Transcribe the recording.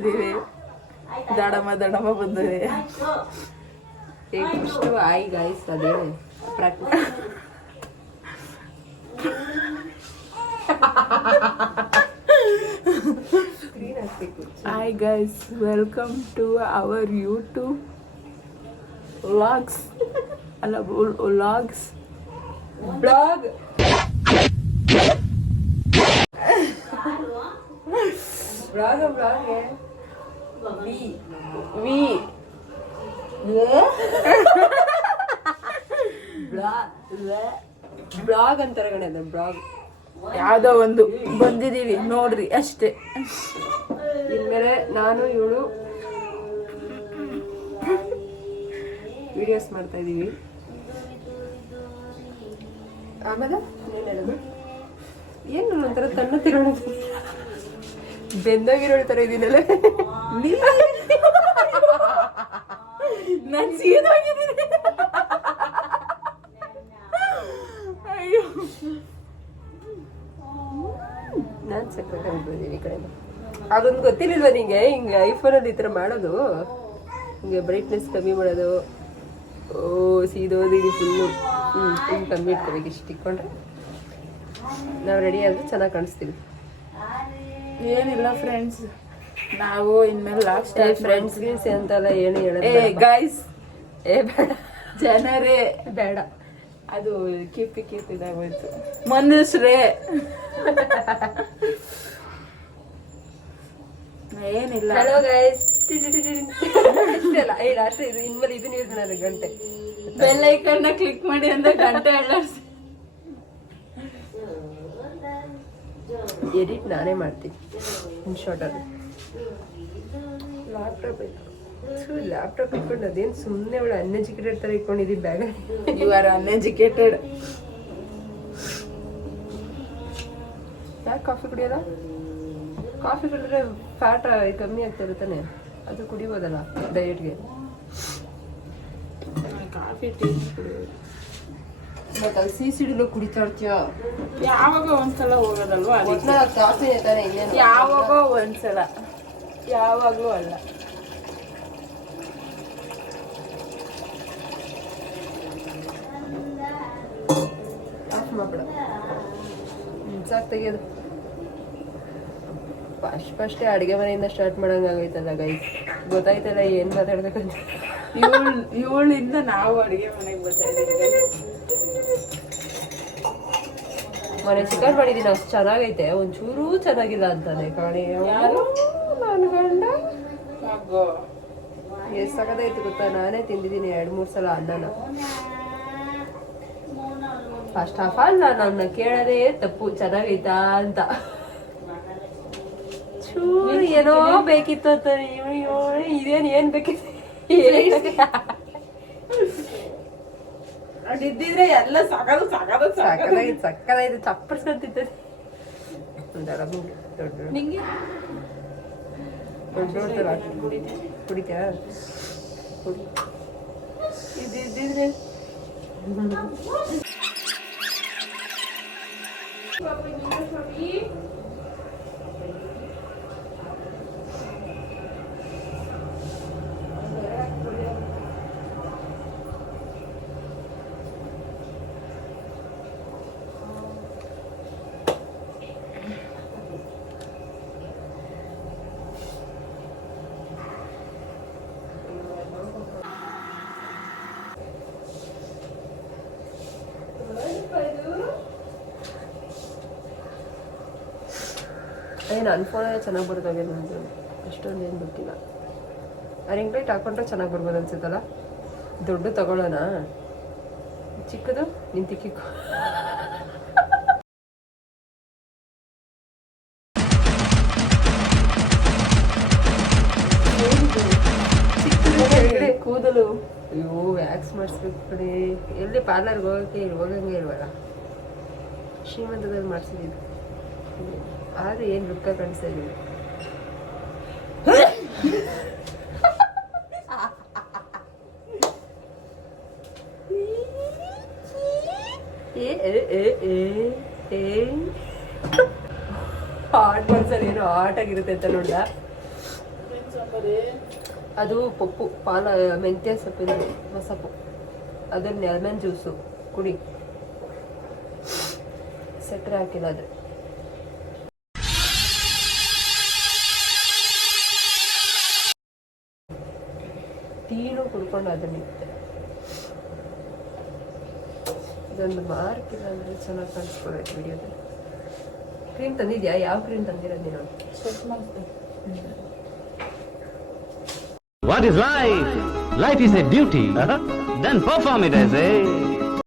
ಬಂದಿದ್ದೀವಿ. ದಡಮ ಬಂದಿದೆ. ಎಷ್ಟು ಆಯ್ ಗಾಯ್ಸ್ ಅದೇ practice. Hi guys, welcome to our YouTube vlogs. Vlogs. Blog. Vlog है. We. ಬ್ಲಾಗ್ ಅಂತಾರೆ ಕಣೆ ಅದು ಬ್ಲಾಗ್. ಯಾವುದೋ ಒಂದು ಬಂದಿದ್ದೀವಿ ನೋಡ್ರಿ ಅಷ್ಟೇ. ಇನ್ಮೇಲೆ ನಾನು ಇವಳು ವಿಡಿಯೋಸ್ ಮಾಡ್ತಾ ಇದೀವಿ. ಆಮೇಲೆ ಏನು ಒಂಥರ ತನ್ನ ತಿರೋಣ ಬೆಂದೋಗಿರೋಳ ತರ ಇದೀನಲ್ಲ. ನಾನು ಸೀದೋಗಿದ್ದೀನಿ. ಅಯ್ಯೋ ನಾನು ಸಕ್ಕತ್ತಾಗಿ ಬಂದಿದ್ದೀನಿ ಈ ಕಡೆ. ಅದೊಂದು ಗೊತ್ತಿರ್ಲಿಲ್ವ ನಿಂಗೆ? ಹಿಂಗೆ ಐಫೋನಲ್ಲಿ ಈ ಥರ ಮಾಡೋದು, ಹಿಂಗೆ ಬ್ರೈಟ್ನೆಸ್ ಕಮ್ಮಿ ಮಾಡೋದು. ಓ ಸೀದೋದಿರಿ ಫುಲ್ಲು. ಹಿಂಗೆ ಕಮ್ಮಿ ಇಟ್ಕೋಬೇಕು. ಇಷ್ಟು ಇಟ್ಕೊಂಡ್ರೆ ನಾವು ರೆಡಿ ಆದರೆ ಚೆನ್ನಾಗಿ ಕಾಣಿಸ್ತೀವಿ. ಏನಿಲ್ಲ ಫ್ರೆಂಡ್ಸ್, ನಾವು ಇನ್ಮೇಲೆ ಲಾಸ್ಟ್ ಫ್ರೆಂಡ್ಸ್ ಗೀಸ್ ಅಂತೆಲ್ಲ ಏನು ಹೇಳೋದು ಗೈಸ್. ಬೇಡ ಜನರೇ ಬೇಡ. ಅದು ಕೀರ್ತಿ ಇದಾಗೋಯ್ತು. ಮನುಷ್ಯರೇ ಏನಿಲ್ಲ. Hello guys. ಇಷ್ಟೆಲ್ಲ ಅಷ್ಟೇ. ಇದು ಇನ್ಮೇಲೆ ಇದನ್ನ ಯೂಸ್ ಮಾಡೋದು ಗಂಟೆ. ಬೆಲ್ ಐಕನ್ನ ಕ್ಲಿಕ್ ಮಾಡಿ ಅಂತ ಗಂಟೆ ಅಳ್ಳಾಡ್ಸಿ. ಎಡಿಟ್ ನಾನೇ ಮಾಡ್ತೀನಿ ಇನ್ಶಾರ್ಟಲ್ಲಿ. ಲ್ಯಾಪ್ಟಾಪ್ ಇಟ್ಕೊಂಡು ಅದೇನು ಸುಮ್ಮನೆ ಅವಳು ಅನ್ಎಜುಕೇಟೆಡ್ ಥರ ಇಟ್ಕೊಂಡಿದ್ದೀವಿ ಬ್ಯಾಗ. You are uneducated. ಯಾಕೆ ಕಾಫಿ ಕುಡಿಯೋಲ್ಲ? ಕಾಫಿ ಕುಡಿದ್ರೆ ಫ್ಯಾಟ್ ಕಮ್ಮಿ ಆಗ್ತಾ ಇರುತ್ತಾನೆ. ಅದು ಕುಡಿಬೋದಲ್ಲ ಡಯಟ್ಗೆ. ಕಾಫಿ ಟೀ ಕುಡಿಯೋದು. ಮತ್ತೆ ಅಲ್ಲಿ ಸಿಡಿಲು ಕುಡಿತಾ ಇರ್ತೀಯ. ಯಾವಾಗ ಒಂದ್ಸಲ ಹೋಗೋದಲ್ವಾ ಅದಕ್ಕೆ. ಕಾಫಿ ತಾನೆ ಇನ್ನೇನು. ಯಾವಾಗೋ ಒಂದ್ಸಲ, ಯಾವಾಗ್ಲೂ ಅಲ್ಲ. ಆಫ್ ಮಾಡ್ಬಿಡ. ಸಾಕು ತೆಗಿಯೋದು. ಫಸ್ಟೇ ಅಡುಗೆ ಮನೆಯಿಂದ ಸ್ಟಾರ್ಟ್ ಮಾಡೋಂಗಾಗೈತಲ್ಲ ಗೈಸ್. ಗೊತ್ತಾಯ್ತಲ್ಲ ಏನು ಮಾತಾಡ್ಬೇಕಂತ. ಇವಳಿಂದ ನಾವು ಅಡುಗೆ ಮನೆಗೆ ಬರ್ತಾ ಇದ್ದೀವಿ. ಮನೆ ಚಿಕನ್ ಮಾಡಿದ್ದೀನಿ, ಅಷ್ಟು ಚೆನ್ನಾಗೈತೆ. ಒಂಚೂರೂ ಚೆನ್ನಾಗಿಲ್ಲ ಅಂತಾನೆ ಕಾಣಿ. ಯಾರು? ನನ್ನ ಗಂಡ ಮಗು. ಎಷ್ಟು ಸಕತ್ತಾಯ್ತು ಗೊತ್ತಾ? ನಾನೇ ತಿಂದಿದ್ದೀನಿ 2-3 ಸಲ ಅನ್ನನ. ಫಸ್ಟ್ ಆಫ್ ಆಲ್ ನನ್ನ ಕೇಳೋದೇ ತಪ್ಪು ಚೆನ್ನಾಗೈತಾ ಅಂತ. ಚೂರು ಏನೋ ಬೇಕಿತ್ತು ಅಂತ. ಇದೇನು ಏನು ಬೇಕಿತ್ತು? ಅದಿದ್ದಿದ್ರೆ ಎಲ್ಲ ಸಕ್ಕದಾಯ್ತು ಚಪ್ಪರ್ಸ್ಕೊಂತಿತ್ತು. ನಿಂಗೆ ಕುಡಿತ್ಯಾ? ಇದಿದ್ದಿದ್ರೆ ನನ್ನ ಫೋನೇ ಚೆನ್ನಾಗಿ ಬರ್ತವೆ. ನಂದು ಅಷ್ಟೊಂದು ಏನು ಗೊತ್ತಿಲ್ಲ. ರಿಂಗ್ ಲೈಟ್ ಹಾಕೊಂಡ್ರೆ ಚೆನ್ನಾಗಿ ಬರ್ಬೋದು ಅನ್ಸುತ್ತಲ್ಲ. ದೊಡ್ಡ ತಗೊಳ್ಳೋಣ? ಚಿಕ್ಕದು ನಿಂತಿಕ್ಕಿಕ್ಕೋ. ಕೂದಲು ಅಯ್ಯೋ ವ್ಯಾಕ್ಸ್ ಮಾಡಿಸ್ಬೇಕು ಕಡೆ. ಎಲ್ಲಿ ಪಾರ್ಲರ್ಗೆ ಹೋಗಂಗೆ ಇಲ್ವಲ್ಲ. ಶ್ರೀಮಂತದಲ್ಲಿ ಮಾಡಿಸಿದ್ದೀವಿ ಆದರೆ ಏನು ಲುಕ್ಕ ಕಾಣಿಸ್ತಾ ಇದೀವಿ. ಹಾಟ್ ಮನ್ಸಲ್ಲಿ ಏನೋ ಹಾಟ್ ಆಗಿರುತ್ತೆ ಅಂತ ನೋಡ್ದ. ಅದು ಪಪ್ಪು ಪಾಲ ಮೆಂತ್ಯ ಸೊಪ್ಪಿನ ಮಸಪ್ಪು, ಅದನ್ನ ಲೆಮನ್ ಜ್ಯೂಸು ಕುಡಿ, ಸಕ್ಕರೆ ಹಾಕಿಲ್ಲ ಅದು. ಟೀನು ಕುಡ್ಕೊಂಡು ಅದನ್ನಿತ್ತೆ. ಇದೊಂದು ಮಾರ್ಕ್ ಇಲ್ಲ ಅಂದರೆ ಚೆನ್ನಾಗಿ ಕಾಣಿಸ್ಕೊಬೇಕು ವಿಡಿಯೋದಲ್ಲಿ. ಕ್ರೀಮ್ ತಂದಿದ್ಯಾ? ಯಾವ ಕ್ರೀಮ್ ತಂದಿರೋದು ನೀನು? ಚೆಕ್ ಮಾಡ್ತೀನಿ. What is life? Life is a duty. Then perform it as a